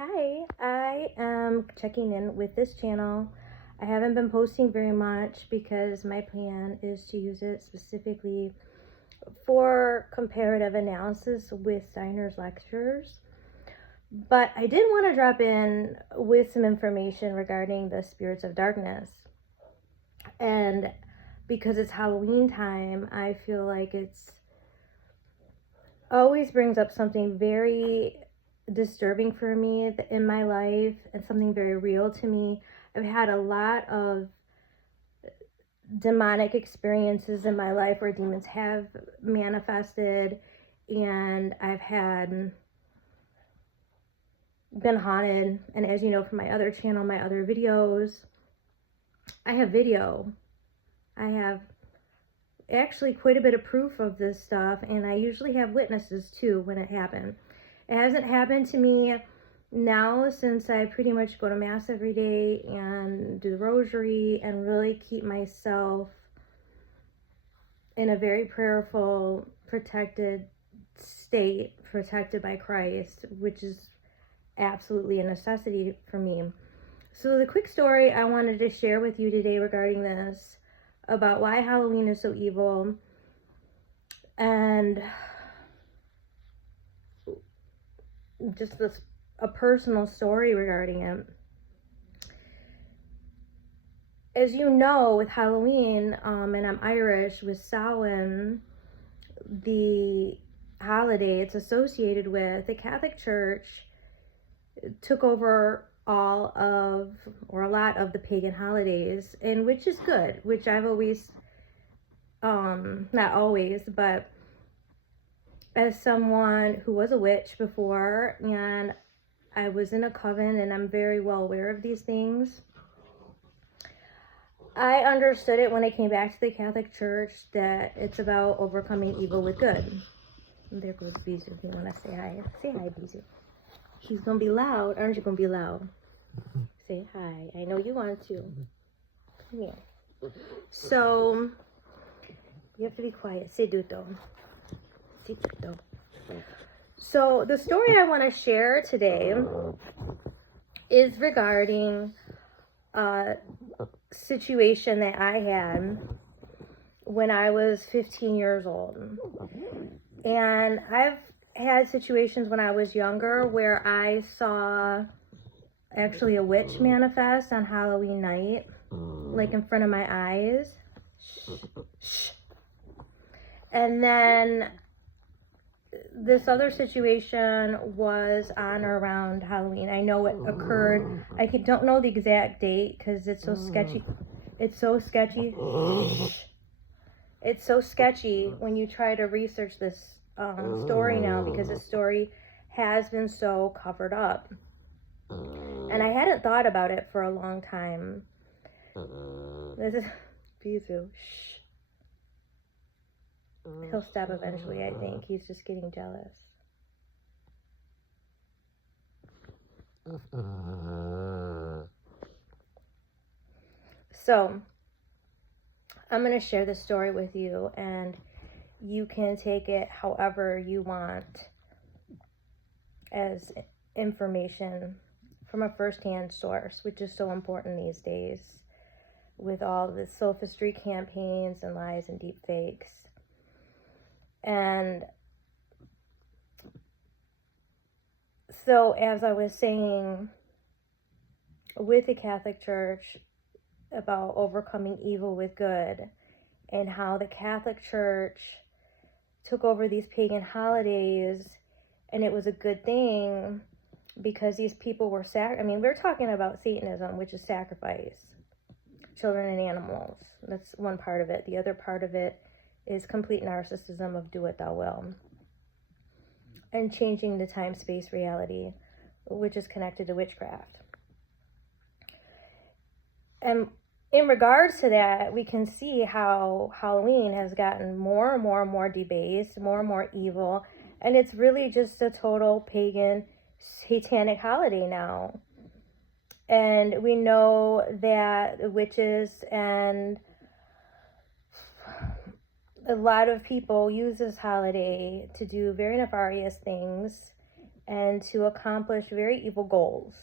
Hi, I am checking in with this channel. I haven't been posting very much because my plan is to use it specifically for comparative analysis with Steiner's lectures. But I did want to drop in with some information regarding the spirits of darkness. And because it's Halloween time, I feel like it's always brings up something very disturbing for me in my life and something very real to me. I've had a lot of demonic experiences in my life where demons have manifested, and I've had been haunted. And as you know from my other channel, my other videos, I have video. I have actually quite a bit of proof of this stuff, and I usually have witnesses too when it happened. It hasn't happened to me now since I pretty much go to mass every day and do the rosary and really keep myself in a very prayerful, protected state, protected by Christ, which is absolutely a necessity for me. So the quick story I wanted to share with you today regarding this, about why Halloween is so evil, and just a personal story regarding it. As you know, with Halloween, and I'm Irish, with Samhain, the holiday it's associated with, the Catholic Church took over all of, or a lot of, the pagan holidays, and which is good, which I've always, not always, but as someone who was a witch before, and I was in a coven, and I'm very well aware of these things, I understood it when I came back to the Catholic Church that it's about overcoming evil with good. And there goes Bisou. If you want to say hi, say hi, Bisou. He's gonna be loud. Aren't you gonna be loud? Say hi. I know you want to. Come here. So you have to be quiet. Seduto. Seduto. So the story I want to share today is regarding a situation that I had when I was 15 years old. And I've had situations when I was younger where I saw actually a witch manifest on Halloween night, like in front of my eyes. Shh. And then this other situation was on or around Halloween. I know it occurred. I don't know the exact date because it's so sketchy. It's so sketchy. It's so sketchy when you try to research this story now, because the story has been so covered up. And I hadn't thought about it for a long time. This is Bisou. Shh. He'll stop eventually, I think. He's just getting jealous. So, I'm going to share this story with you, and you can take it however you want as information from a first-hand source, which is so important these days with all the sophistry campaigns and lies and deep fakes. And so, as I was saying, with the Catholic Church, about overcoming evil with good, and how the Catholic Church took over these pagan holidays, and it was a good thing because these people were we're talking about Satanism, which is sacrifice, children and animals. That's one part of it. The other part of it is complete narcissism of do what thou will, and changing the time-space reality, which is connected to witchcraft. And in regards to that, we can see how Halloween has gotten more and more and more debased, more and more evil, and it's really just a total pagan, satanic holiday now. And we know that witches and a lot of people use this holiday to do very nefarious things and to accomplish very evil goals.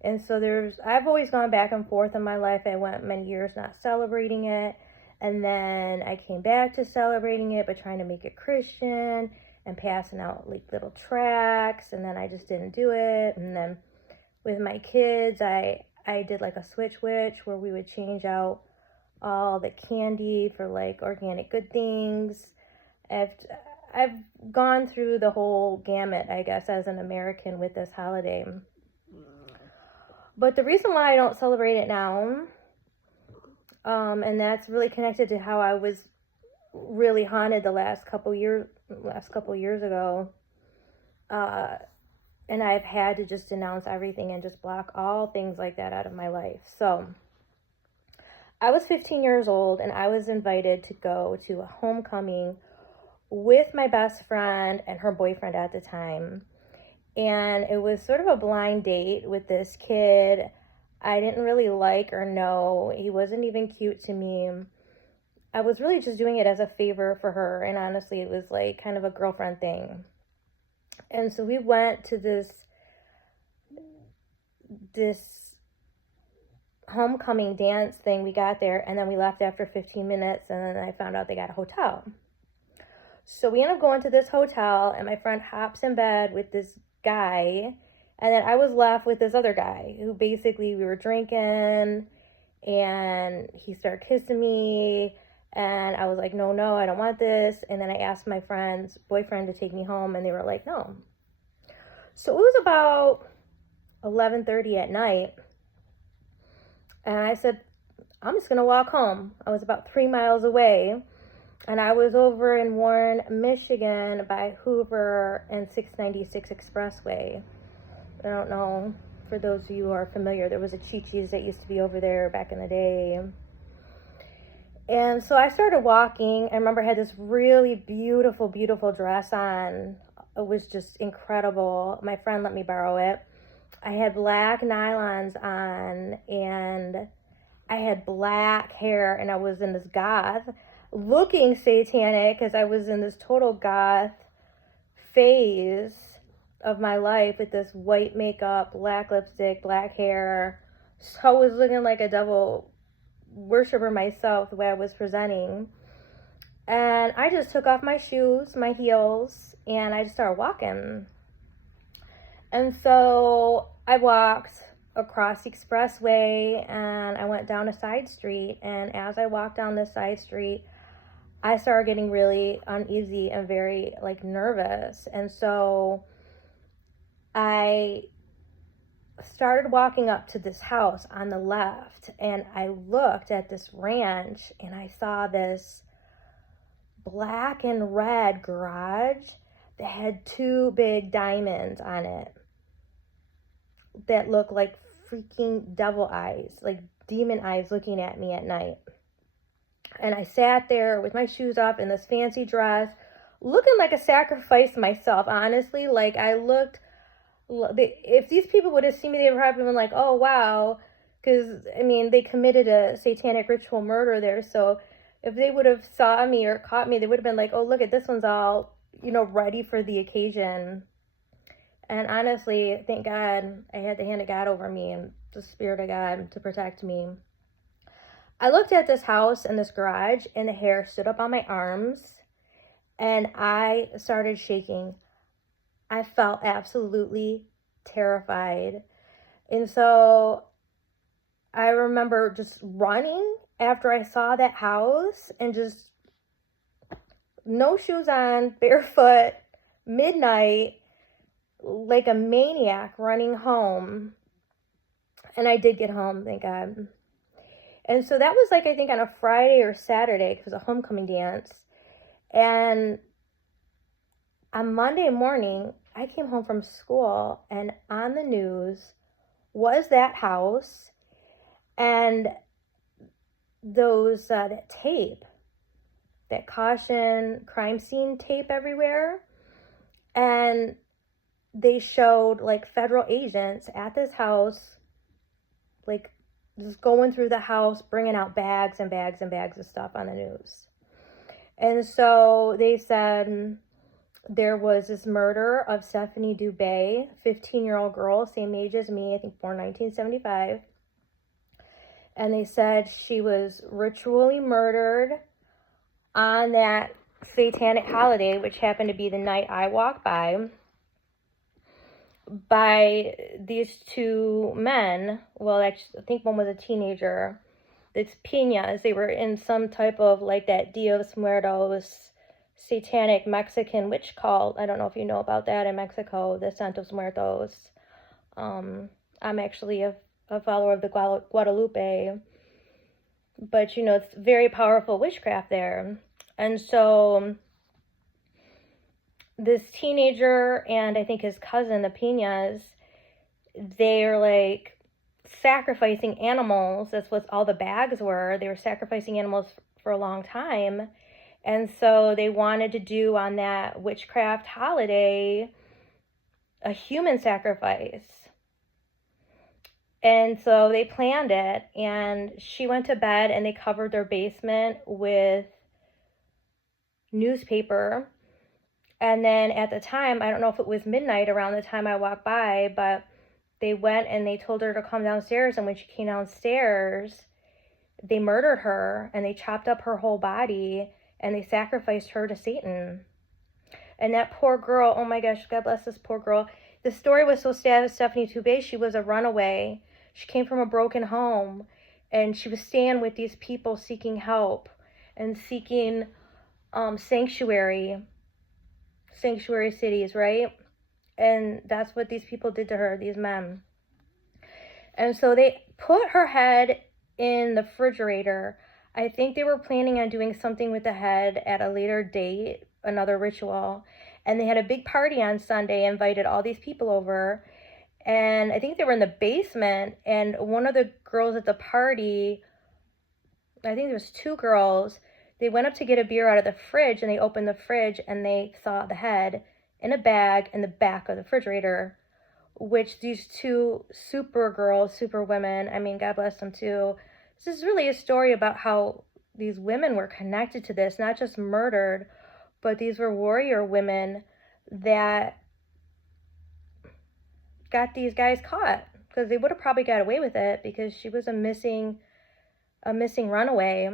And so I've always gone back and forth in my life. I went many years not celebrating it. And then I came back to celebrating it, but trying to make it Christian and passing out like little tracts. And then I just didn't do it. And then with my kids, I did like a switch witch where we would change out all the candy for like organic good things. I've gone through the whole gamut, I guess, as an American with this holiday. But the reason why I don't celebrate it now, and that's really connected to how I was really haunted the last couple years ago, and I've had to just denounce everything and just block all things like that out of my life. So I was 15 years old, and I was invited to go to a homecoming with my best friend and her boyfriend at the time. And it was sort of a blind date with this kid I didn't really like or know. He wasn't even cute to me. I was really just doing it as a favor for her. And honestly, it was like kind of a girlfriend thing. And so we went to this homecoming dance thing. We got there and then we left after 15 minutes. And then I found out they got a hotel. So we ended up going to this hotel and my friend hops in bed with this guy, and then I was left with this other guy who basically we were drinking and he started kissing me and I was like, no, I don't want this. And then I asked my friend's boyfriend to take me home and they were like, no. So it was about 11:30 at night and I said, I'm just gonna walk home. I was about 3 miles away. And I was over in Warren, Michigan by Hoover and 696 Expressway. I don't know, for those of you who are familiar, there was a Chi-Chi's that used to be over there back in the day. And so I started walking. I remember I had this really beautiful, beautiful dress on. It was just incredible. My friend let me borrow it. I had black nylons on and I had black hair and I was in this goth looking satanic because I was in this total goth phase of my life with this white makeup, black lipstick, black hair. So I was looking like a devil worshiper myself the way I was presenting. And I just took off my shoes, my heels, and I just started walking. And so I walked across the expressway and I went down a side street. And as I walked down this side street, I started getting really uneasy and very like nervous. And so I started walking up to this house on the left and I looked at this ranch and I saw this black and red garage that had two big diamonds on it that looked like freaking devil eyes, like demon eyes looking at me at night. And I sat there with my shoes off in this fancy dress, looking like a sacrifice myself, honestly. Like I looked, if these people would have seen me, they would have been like, oh, wow. Because, I mean, they committed a satanic ritual murder there. So if they would have saw me or caught me, they would have been like, oh, look at this one's all, ready for the occasion. And honestly, thank God I had the hand of God over me and the Spirit of God to protect me. I looked at this house and this garage and the hair stood up on my arms and I started shaking. I felt absolutely terrified. And so I remember just running after I saw that house and just no shoes on, barefoot, midnight, like a maniac running home. And I did get home, thank God. And so that was like, I think on a Friday or Saturday, because it was a homecoming dance. And on Monday morning, I came home from school and on the news was that house and those, that tape, that caution crime scene tape everywhere. And they showed like federal agents at this house, like just going through the house, bringing out bags and bags and bags of stuff on the news. And so they said, there was this murder of Stephanie Dubé, 15-year-old girl, same age as me, I think born 1975. And they said she was ritually murdered on that satanic holiday, which happened to be the night I walked by these two men. Well, actually, I think one was a teenager. It's piñas. They were in some type of like that Dios Muertos satanic Mexican witch cult. I don't know if you know about that in Mexico, the Santos Muertos. I'm actually a follower of the Guadalupe. But, you know, it's very powerful witchcraft there. And so this teenager and I think his cousin, the Piñas, they're like sacrificing animals. That's what all the bags were. They were sacrificing animals for a long time. And so they wanted to do on that witchcraft holiday a human sacrifice. And so they planned it, and she went to bed and they covered their basement with newspaper. And then at the time, I don't know if it was midnight around the time I walked by, but they went and they told her to come downstairs. And when she came downstairs, they murdered her and they chopped up her whole body and they sacrificed her to Satan. And that poor girl, oh my gosh, God bless this poor girl. The story was so sad with Stephanie Dubé. She was a runaway. She came from a broken home and she was staying with these people seeking help and seeking sanctuary cities, right? And that's what these people did to her, these men. And so they put her head in the refrigerator. I think they were planning on doing something with the head at a later date, another ritual. And they had a big party on Sunday, invited all these people over. And I think they were in the basement. And one of the girls at the party, I think there was two girls, they went up to get a beer out of the fridge and they opened the fridge and they saw the head in a bag in the back of the refrigerator, which these two super girls, super women, I mean, God bless them too. This is really a story about how these women were connected to this, not just murdered, but these were warrior women that got these guys caught, because they would have probably got away with it because she was a missing runaway.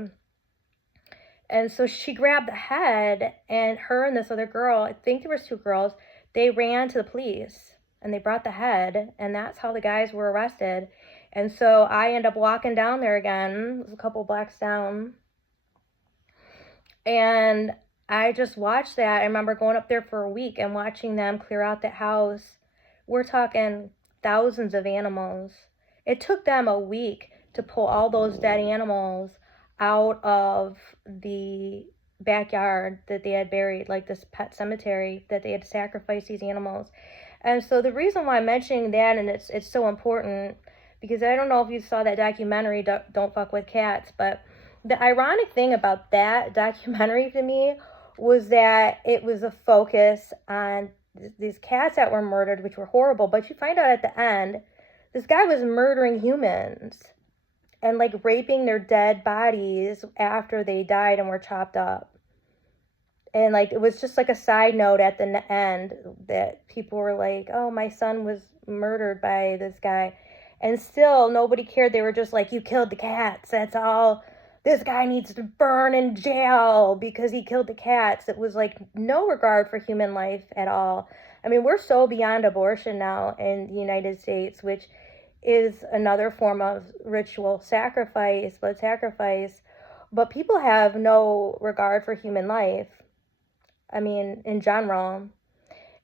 And so she grabbed the head, and her and this other girl, I think there was two girls, they ran to the police and they brought the head, and that's how the guys were arrested. And so I end up walking down there again. It was a couple blocks down. And I just watched that. I remember going up there for a week and watching them clear out the house. We're talking thousands of animals. It took them a week to pull all those dead animals out of the backyard that they had buried, like this pet cemetery that they had sacrificed these animals. And so the reason why I'm mentioning that, and it's so important, because I don't know if you saw that documentary, Don't Fuck with Cats, but the ironic thing about that documentary to me was that it was a focus on these cats that were murdered, which were horrible, but you find out at the end, this guy was murdering humans and like raping their dead bodies after they died and were chopped up. And like, it was just like a side note at the end that people were like, oh, my son was murdered by this guy. And still nobody cared. They were just like, you killed the cats. That's all. This guy needs to burn in jail because he killed the cats. It was like no regard for human life at all. I mean, we're so beyond abortion now in the United States, which is another form of ritual sacrifice, blood sacrifice. But people have no regard for human life. I mean, in general.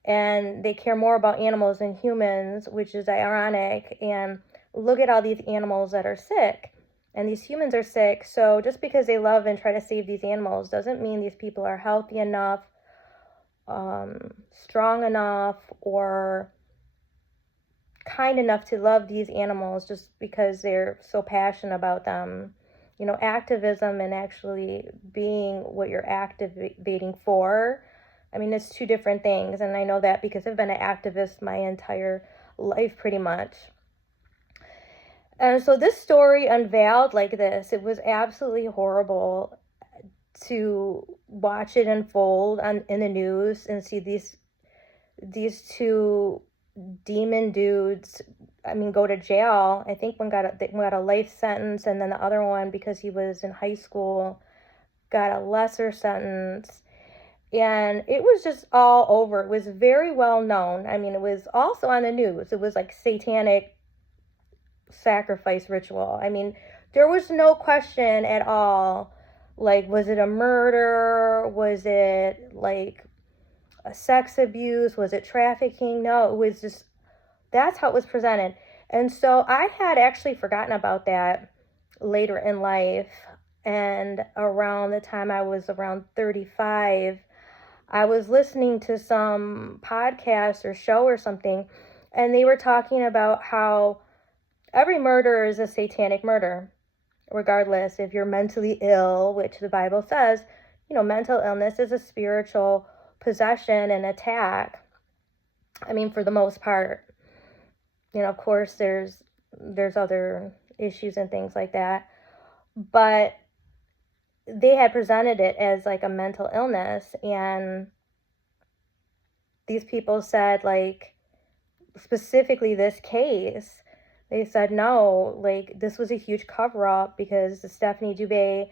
And they care more about animals than humans, which is ironic. And look at all these animals that are sick. And these humans are sick. So just because they love and try to save these animals doesn't mean these people are healthy enough, strong enough, or kind enough to love these animals just because they're so passionate about them. You know, activism and actually being what you're activating for, I mean, it's two different things. And I know that because I've been an activist my entire life pretty much. And so this story unveiled like this. It was absolutely horrible to watch it unfold in the news and see these two demon dudes, I mean, go to jail. I think one got a life sentence, and then the other one, because he was in high school, got a lesser sentence. And it was just all over. It was very well known. I mean, it was also on the news. It was like satanic sacrifice ritual. I mean, there was no question at all. Like, was it a murder? Was it like a sex abuse? Was it trafficking? No, it was just, that's how it was presented. And so I had actually forgotten about that later in life. And around the time I was around 35, I was listening to some podcast or show or something, and they were talking about how every murder is a satanic murder, regardless if you're mentally ill, which the Bible says, mental illness is a spiritual possession and attack. I mean, for the most part, of course, there's other issues and things like that, but they had presented it as like a mental illness, and these people said, like, specifically this case, they said no, like, this was a huge cover-up because Stephanie Dubé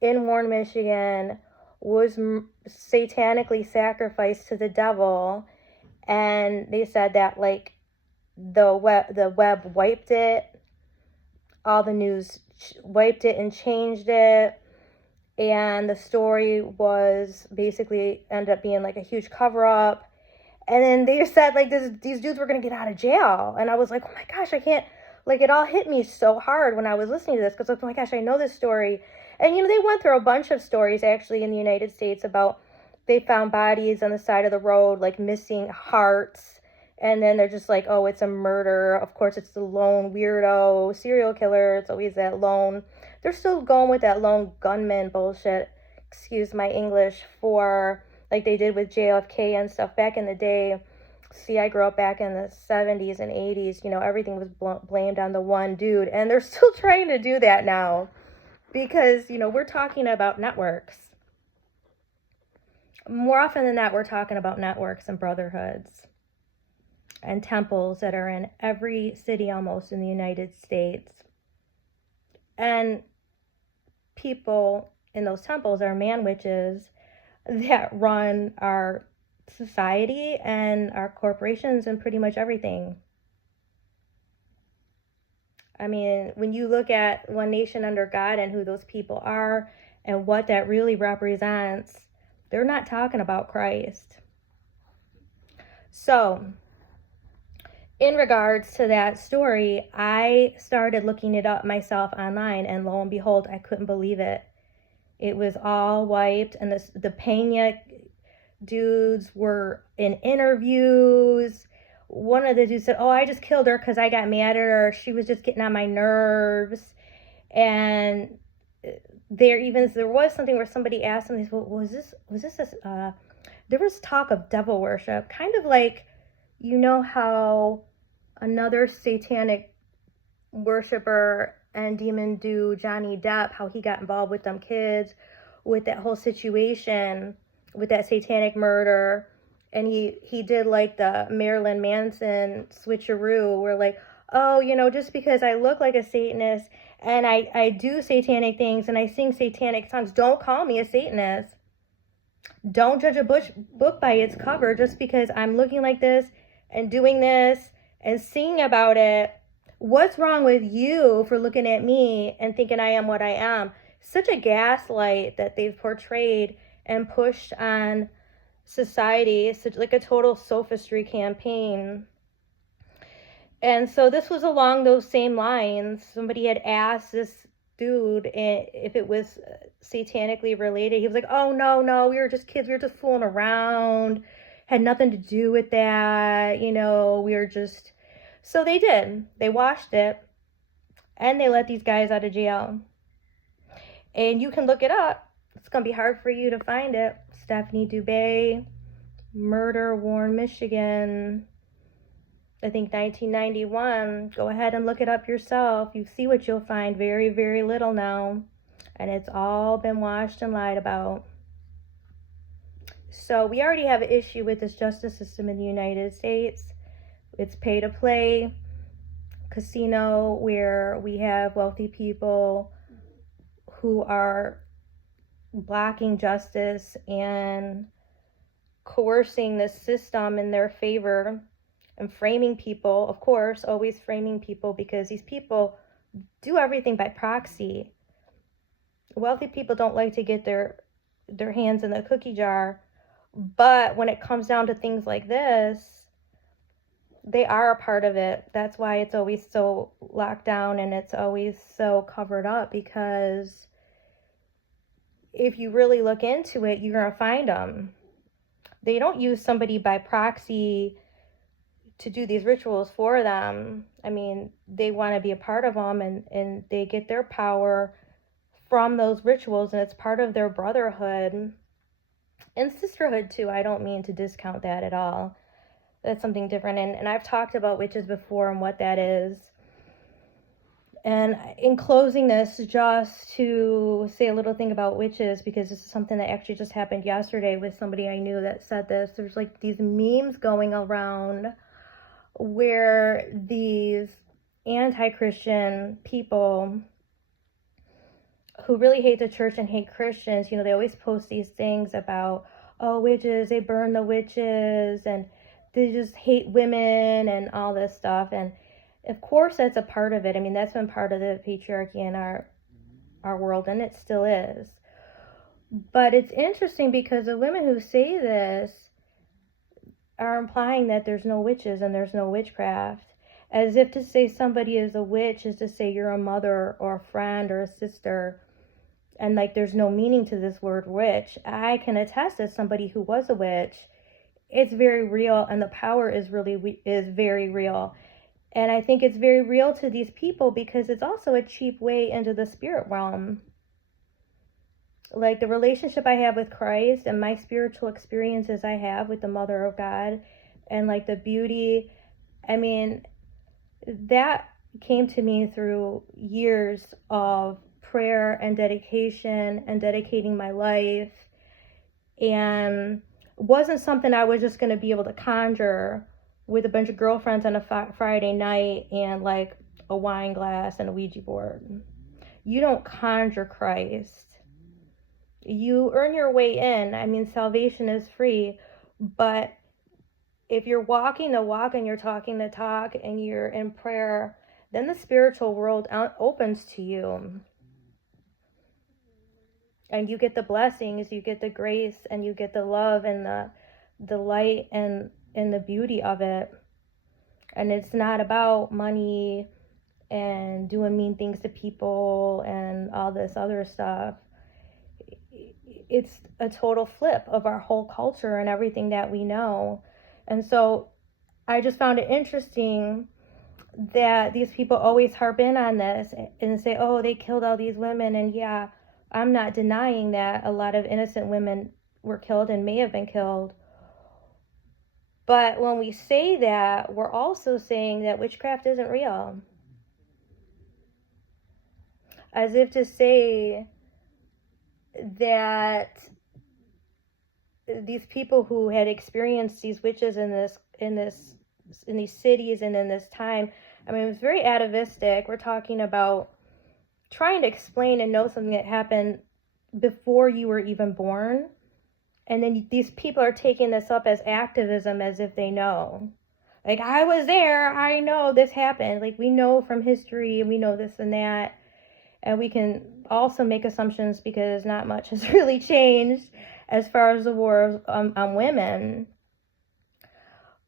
in Warren, Michigan was satanically sacrificed to the devil, and they said that, like, the web wiped it, all the news wiped it and changed it. And the story was basically ended up being like a huge cover up. And then they said like these dudes were going to get out of jail. And I was like, oh my gosh, I can't, like, it all hit me so hard when I was listening to this. Because, oh my gosh, I know this story. And, they went through a bunch of stories actually in the United States about they found bodies on the side of the road, like missing hearts. And then they're just like, oh, it's a murder. Of course, it's the lone weirdo serial killer. It's always that lone. They're still going with that lone gunman bullshit, excuse my English, for like they did with JFK and stuff back in the day. See, I grew up back in the 70s and 80s. Everything was blamed on the one dude. And they're still trying to do that now because, we're talking about networks. More often than not, we're talking about networks and brotherhoods and temples that are in every city almost in the United States. And people in those temples are man witches that run our society and our corporations and pretty much everything. I mean, when you look at One Nation Under God and who those people are and what that really represents, they're not talking about Christ. So, in regards to that story, I started looking it up myself online, and lo and behold, I couldn't believe it. It was all wiped, and the Pena dudes were in interviews. One of the dudes said, oh, I just killed her because I got mad at her. She was just getting on my nerves. And there was something where somebody asked them, was this there was talk of devil worship, kind of like, how another satanic worshiper and demon dude, Johnny Depp, how he got involved with them kids, with that whole situation, with that satanic murder. And he did like the Marilyn Manson switcheroo, where like, oh, just because I look like a Satanist and I do satanic things and I sing satanic songs, don't call me a Satanist. Don't judge a book by its cover just because I'm looking like this and doing this and singing about it. What's wrong with you for looking at me and thinking I am what I am? Such a gaslight that they've portrayed and pushed on society. It's like a total sophistry campaign. And so this was along those same lines. Somebody had asked this dude if it was satanically related. He was like, oh, no, we were just kids. We were just fooling around. Had nothing to do with that. We were just... So they did. They washed it. And they let these guys out of jail. And you can look it up. It's going to be hard for you to find it. Stephanie Dubé, murder, Warren, Michigan. I think 1991. Go ahead and look it up yourself. You see what you'll find. Very, very little now. And it's all been washed and lied about. So we already have an issue with this justice system in the United States. It's pay to play casino where we have wealthy people who are blocking justice and coercing the system in their favor and framing people, of course, always framing people, because these people do everything by proxy. Wealthy people don't like to get their hands in the cookie jar, but when it comes down to things like this, they are a part of it. That's why it's always so locked down and it's always so covered up, because if you really look into it, you're going to find them. They don't use somebody by proxy to do these rituals for them. I mean, they want to be a part of them, and they get their power from those rituals, and it's part of their brotherhood and sisterhood too. I don't mean to discount that at all. That's something different. And I've talked about witches before and what that is. And in closing this, just to say a little thing about witches, because this is something that actually just happened yesterday with somebody I knew that said this. There's like these memes going around where these anti-Christian people who really hate the church and hate Christians, they always post these things about, oh, witches, they burn the witches, and they just hate women and all this stuff. And of course that's a part of it. I mean, that's been part of the patriarchy in our world, and it still is. But it's interesting because the women who say this are implying that there's no witches and there's no witchcraft, as if to say somebody is a witch is to say you're a mother or a friend or a sister, and like there's no meaning to this word witch. I can attest as somebody who was a witch, it's very real, and the power is very real. And I think it's very real to these people because it's also a cheap way into the spirit realm. Like the relationship I have with Christ and my spiritual experiences I have with the Mother of God, and like the beauty, I mean, that came to me through years of prayer and dedication and dedicating my life, and wasn't something I was just going to be able to conjure with a bunch of girlfriends on a Friday night and like a wine glass and a Ouija board. You don't conjure Christ. You earn your way in. I mean, salvation is free, but if you're walking the walk and you're talking the talk and you're in prayer, then the spiritual world opens to you. And you get the blessings, you get the grace, and you get the love and the light and the beauty of it. And it's not about money and doing mean things to people and all this other stuff. It's a total flip of our whole culture and everything that we know. And so I just found it interesting that these people always harp in on this and say, oh, they killed all these women. And yeah, I'm not denying that a lot of innocent women were killed and may have been killed. But when we say that, we're also saying that witchcraft isn't real. As if to say that these people who had experienced these witches in these cities and in this time, I mean, it was very atavistic. We're talking about trying to explain and know something that happened before you were even born. And then these people are taking this up as activism as if they know. Like, I was there, I know this happened. Like, we know from history and we know this and that. And we can also make assumptions because not much has really changed as far as the war on women.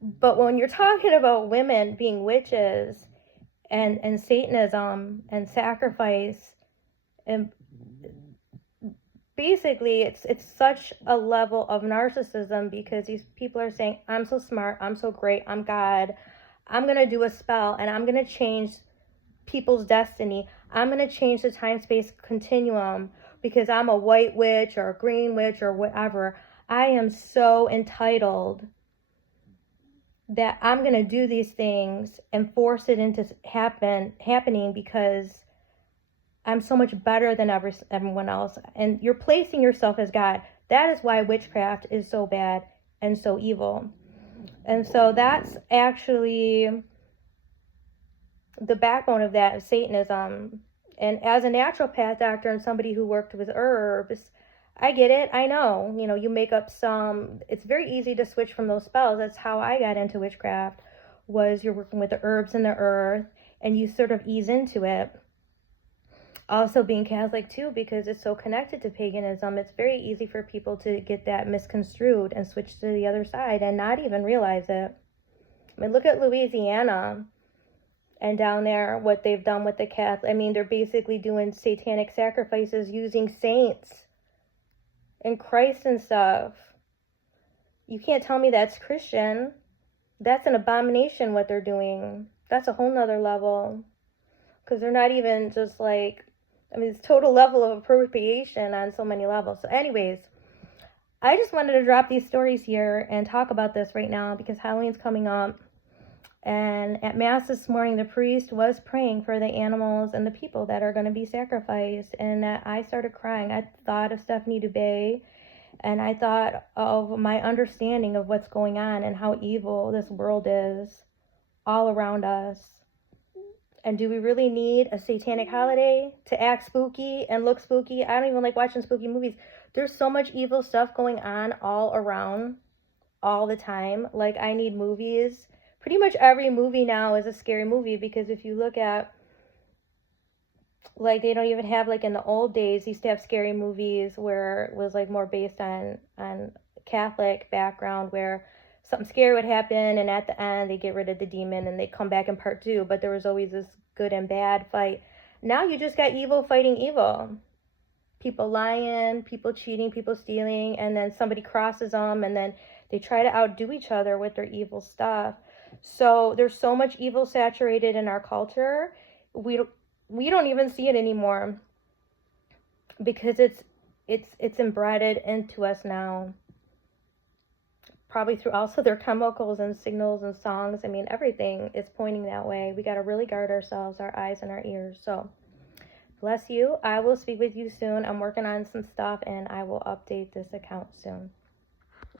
But when you're talking about women being witches and Satanism and sacrifice, and basically it's such a level of narcissism, because these people are saying, I'm so smart, I'm so great, I'm God, I'm going to do a spell and I'm going to change people's destiny. I'm going to change the time-space continuum because I'm a white witch or a green witch or whatever. I am so entitled that I'm going to do these things and force it into happening because I'm so much better than everyone else. And you're placing yourself as God. That is why witchcraft is so bad and so evil. And so that's actually the backbone of that, of Satanism. And as a naturopath doctor and somebody who worked with herbs, I get it. I know, you make up some, it's very easy to switch from those spells. That's how I got into witchcraft, was you're working with the herbs and the earth, and you sort of ease into it. Also being Catholic too, because it's so connected to paganism, it's very easy for people to get that misconstrued and switch to the other side and not even realize it. I mean, look at Louisiana and down there, what they've done with the Catholic. I mean, they're basically doing satanic sacrifices using saints and Christ and stuff. You can't tell me that's Christian. That's an abomination what they're doing. That's a whole nother level. Because they're not even just like, I mean, it's total level of appropriation on so many levels. So anyways, I just wanted to drop these stories here and talk about this right now because Halloween's coming up. And at Mass this morning, the priest was praying for the animals and the people that are going to be sacrificed. And I started crying. I thought of Stephanie Dubé, and I thought of my understanding of what's going on and how evil this world is all around us. And do we really need a satanic holiday to act spooky and look spooky? I don't even like watching spooky movies. There's so much evil stuff going on all around, all the time. Like, I need movies. Pretty much every movie now is a scary movie, because if you look at, like, they don't even have, like, in the old days, they used to have scary movies where it was, like, more based on Catholic background, where something scary would happen, and at the end, they get rid of the demon, and they come back in part 2, but there was always this good and bad fight. Now you just got evil fighting evil. People lying, people cheating, people stealing, and then somebody crosses them, and then they try to outdo each other with their evil stuff. So there's so much evil saturated in our culture. We don't even see it anymore, because it's embedded into us now. Probably through also their chemicals and signals and songs. I mean, everything is pointing that way. We got to really guard ourselves, our eyes and our ears. So bless you. I will speak with you soon. I'm working on some stuff, and I will update this account soon.